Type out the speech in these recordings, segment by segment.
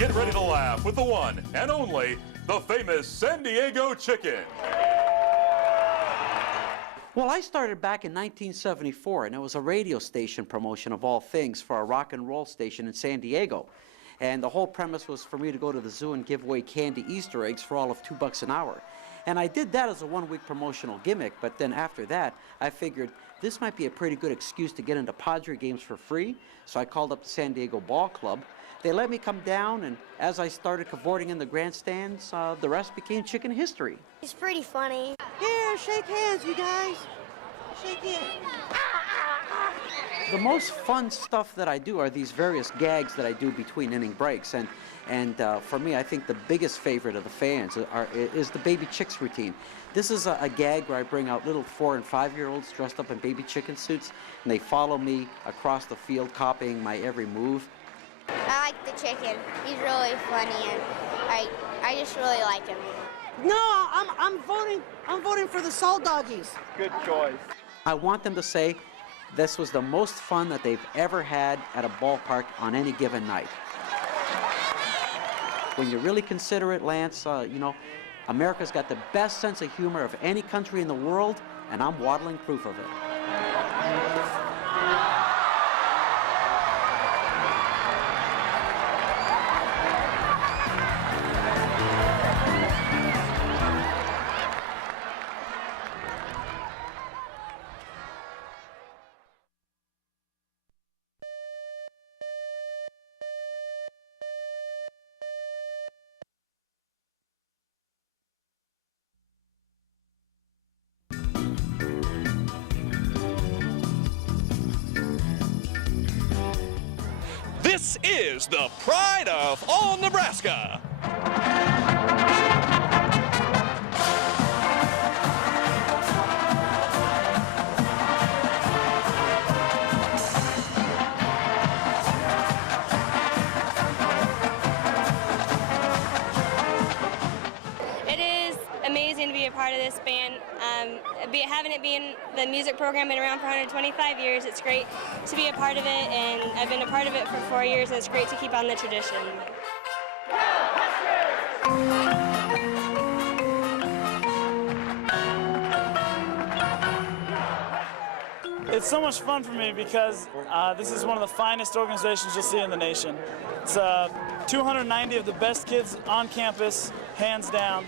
Get ready to laugh with the one and only, the famous San Diego Chicken. Well, I started back in 1974, and it was a radio station promotion of all things for a rock and roll station in San Diego. And the whole premise was for me to go to the zoo and give away candy Easter eggs for all of $2 an hour. And I did that as a one-week promotional gimmick, but then after that, I figured this might be a pretty good excuse to get into Padre games for free, so I called up the San Diego Ball Club. They let me come down, and as I started cavorting in the grandstands, the rest became chicken history. He's pretty funny. Here, shake hands, you guys. Shake hands. The most fun stuff that I do are these various gags that I do between inning breaks, and for me, I think the biggest favorite of the fans is the baby chicks routine. This is a gag where I bring out little 4- and 5-year-olds dressed up in baby chicken suits, and they follow me across the field, copying my every move. I like the chicken. He's really funny, and I just really like him. No, I'm voting for the Soul Doggies. Good choice. I want them to say this was the most fun that they've ever had at a ballpark on any given night. When you really consider it, Lance, you know, America's got the best sense of humor of any country in the world, and I'm waddling proof of it. This is the pride of all Nebraska. It is amazing to be a part of this band. Having it be in the music program, been around for 125 years, it's great to be a part of it, and I've been a part of it for 4 years, and it's great to keep on the tradition. It's so much fun for me because this is one of the finest organizations you'll see in the nation. It's 290 of the best kids on campus, hands down,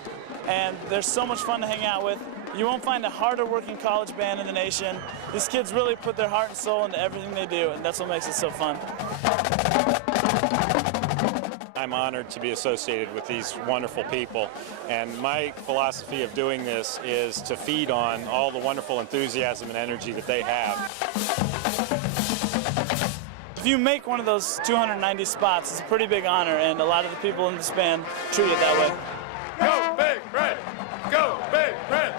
and they're so much fun to hang out with. You won't find a harder working college band in the nation. These kids really put their heart and soul into everything they do, and that's what makes it so fun. I'm honored to be associated with these wonderful people, and my philosophy of doing this is to feed on all the wonderful enthusiasm and energy that they have. If you make one of those 290 spots, it's a pretty big honor, and a lot of the people in this band treat it that way. Go Big Red! Go Big Red!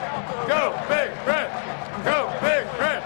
Go Big Red! Go Big Red!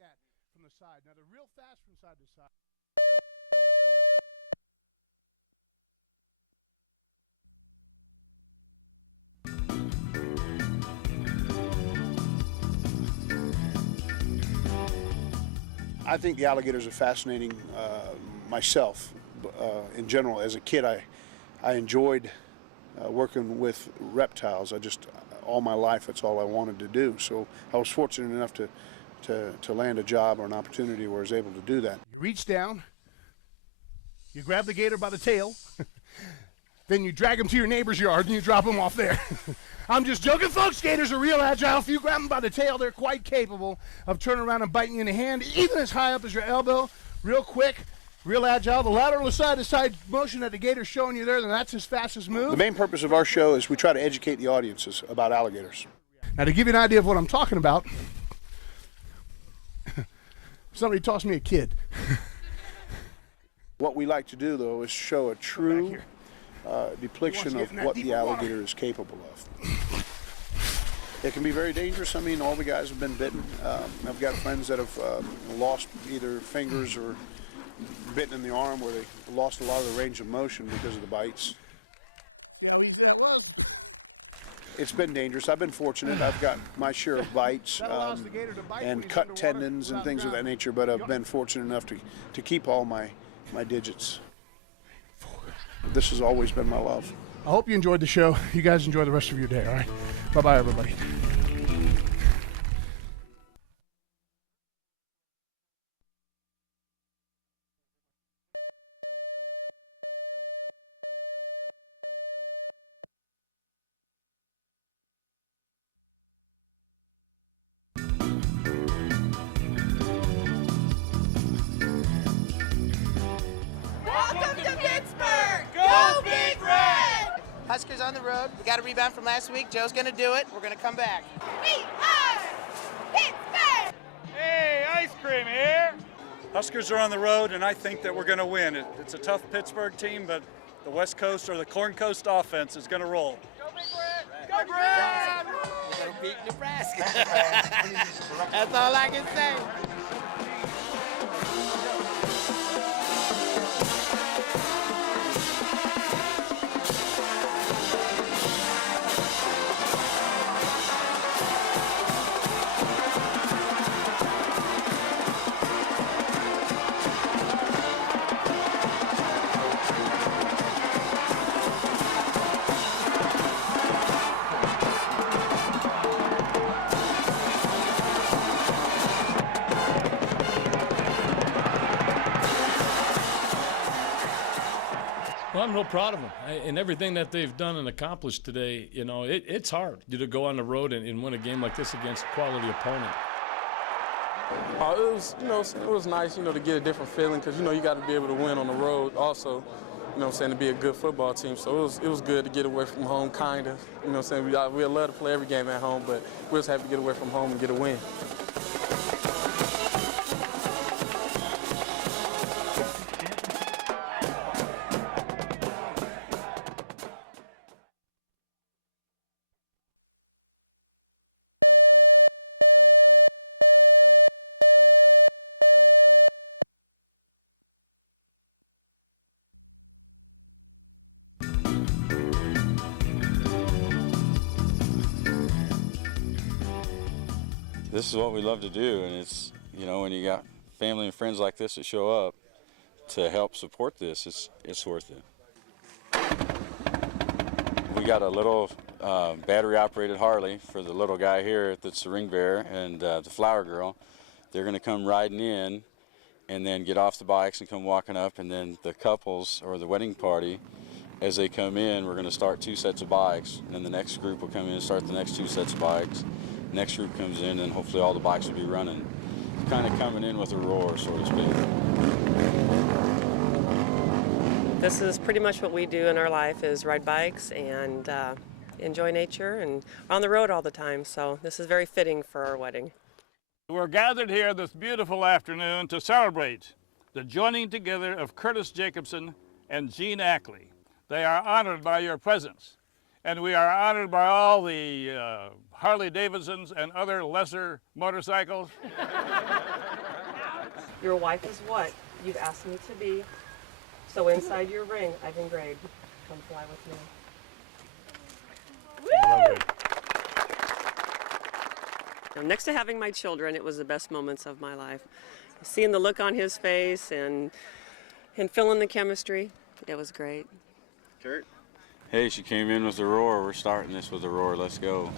That from the side. Now they're real fast from side to side. I think the alligators are fascinating myself. In general, as a kid, I enjoyed working with reptiles. All my life, that's all I wanted to do. So I was fortunate enough to to land a job or an opportunity where I was able to do that. You reach down, you grab the gator by the tail, then you drag him to your neighbor's yard and you drop him off there. I'm just joking, folks. Gators are real agile. If you grab them by the tail, they're quite capable of turning around and biting you in the hand, even as high up as your elbow, real quick, real agile. The lateral side-to-side motion that the gator's showing you there, then that's his fastest move. The main purpose of our show is we try to educate the audiences about alligators. Now, to give you an idea of what I'm talking about, somebody tossed me a kid. What we like to do, though, is show a true depiction of what the alligator is capable of. It can be very dangerous. I mean, all the guys have been bitten. I've got friends that have lost either fingers or bitten in the arm where they lost a lot of the range of motion because of the bites. See how easy that was? It's been dangerous. I've been fortunate. I've got my share of bites and cut tendons and things of that nature, but I've been fortunate enough to keep all my digits. This has always been my love. I hope you enjoyed the show. You guys enjoy the rest of your day, all right? Bye-bye, everybody. Welcome to Pittsburgh! Go Big Red! Huskers on the road. We got a rebound from last week. Joe's going to do it. We're going to come back. We are Pittsburgh! Hey, ice cream here. Huskers are on the road, and I think that we're going to win. It's a tough Pittsburgh team, but the West Coast or the Corn Coast offense is going to roll. Go Big Red! Go Red! We're going to beat Nebraska. That's all I can say. Well, I'm real proud of them and everything that they've done and accomplished today. You know, it's hard to go on the road and win a game like this against a quality opponent. It was nice, to get a different feeling because, you got to be able to win on the road also, to be a good football team. So it was good to get away from home, kind of. We'd love to play every game at home, but we're just happy to get away from home and get a win. This is what we love to do, and it's, when you got family and friends like this that show up to help support this, it's worth it. We got a little battery-operated Harley for the little guy here that's the ring bearer and the flower girl. They're going to come riding in and then get off the bikes and come walking up, and then the couples or the wedding party, as they come in, we're going to start 2 sets of bikes, and then the next group will come in and start the next 2 sets of bikes. Next group comes in, and hopefully all the bikes will be running. Kind of coming in with a roar, so to speak. This is pretty much what we do in our life, is ride bikes and enjoy nature, and on the road all the time, so this is very fitting for our wedding. We're gathered here this beautiful afternoon to celebrate the joining together of Curtis Jacobson and Gene Ackley. They are honored by your presence, and we are honored by all the Harley Davidsons and other lesser motorcycles. Your wife is what you've asked me to be, so inside your ring I've engraved, come fly with me. Woo! Next to having my children, it was the best moments of my life. Seeing the look on his face and feeling the chemistry, it was great. Kurt? Hey, she came in with a roar. We're starting this with a roar. Let's go.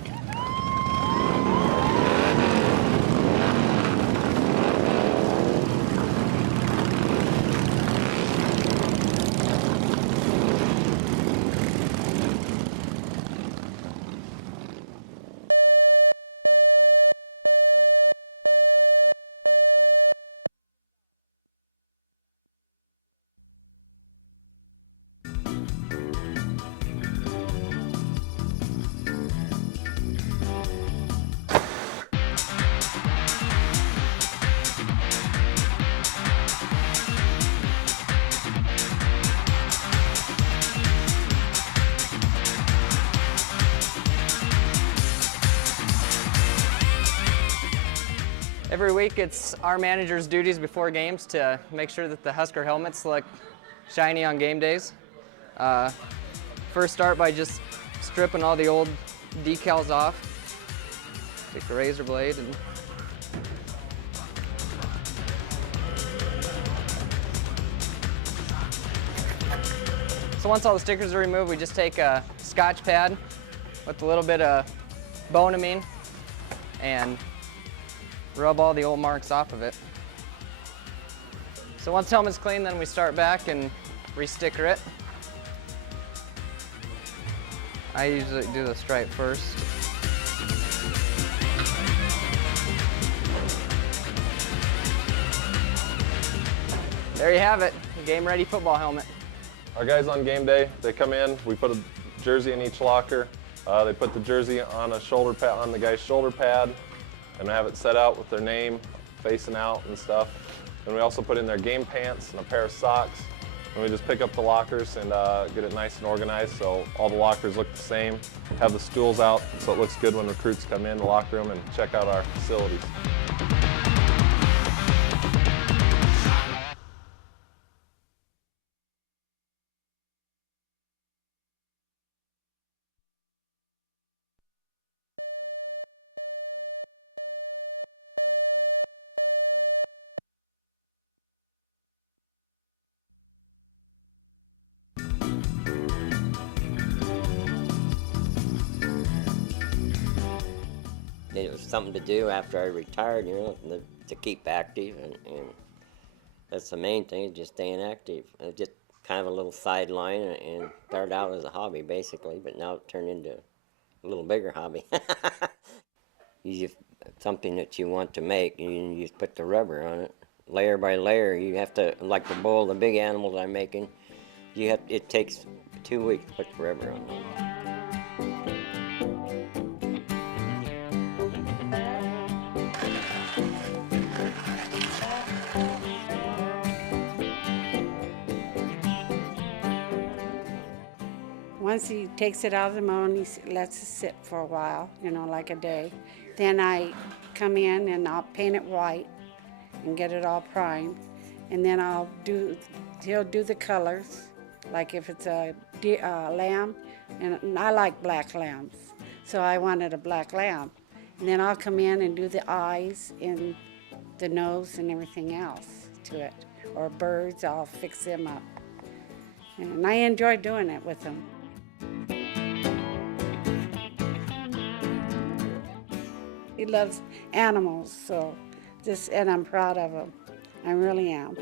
Every week it's our manager's duties before games to make sure that the Husker helmets look shiny on game days. First start by just stripping all the old decals off. Take the razor blade and so once all the stickers are removed, we just take a Scotch pad with a little bit of bonamine and rub all the old marks off of it. So once the helmet's clean, then we start back and re-sticker it. I usually do the stripe first. There you have it, game-ready football helmet. Our guys on game day, they come in, we put a jersey in each locker. They put the jersey on a shoulder pad, on the guy's shoulder pad, and have it set out with their name facing out and stuff. And we also put in their game pants and a pair of socks. And we just pick up the lockers and get it nice and organized so all the lockers look the same. Have the stools out so it looks good when recruits come in the locker room and check out our facilities. It was something to do after I retired, you know, to keep active, and that's the main thing, just staying active. Just kind of a little sideline, and started out as a hobby, basically, but now it turned into a little bigger hobby. You just, something that you want to make, you just put the rubber on it, layer by layer. You have to, like the bull, the big animals I'm making, it takes 2 weeks to put the rubber on them. Once he takes it out of the mold, he lets it sit for a while, you know, like a day. Then I come in and I'll paint it white and get it all primed. And then he'll do the colors, like if it's a lamb, and I like black lambs, so I wanted a black lamb. And then I'll come in and do the eyes and the nose and everything else to it. Or birds, I'll fix them up. And I enjoy doing it with them. He loves animals, and I'm proud of him. I really am.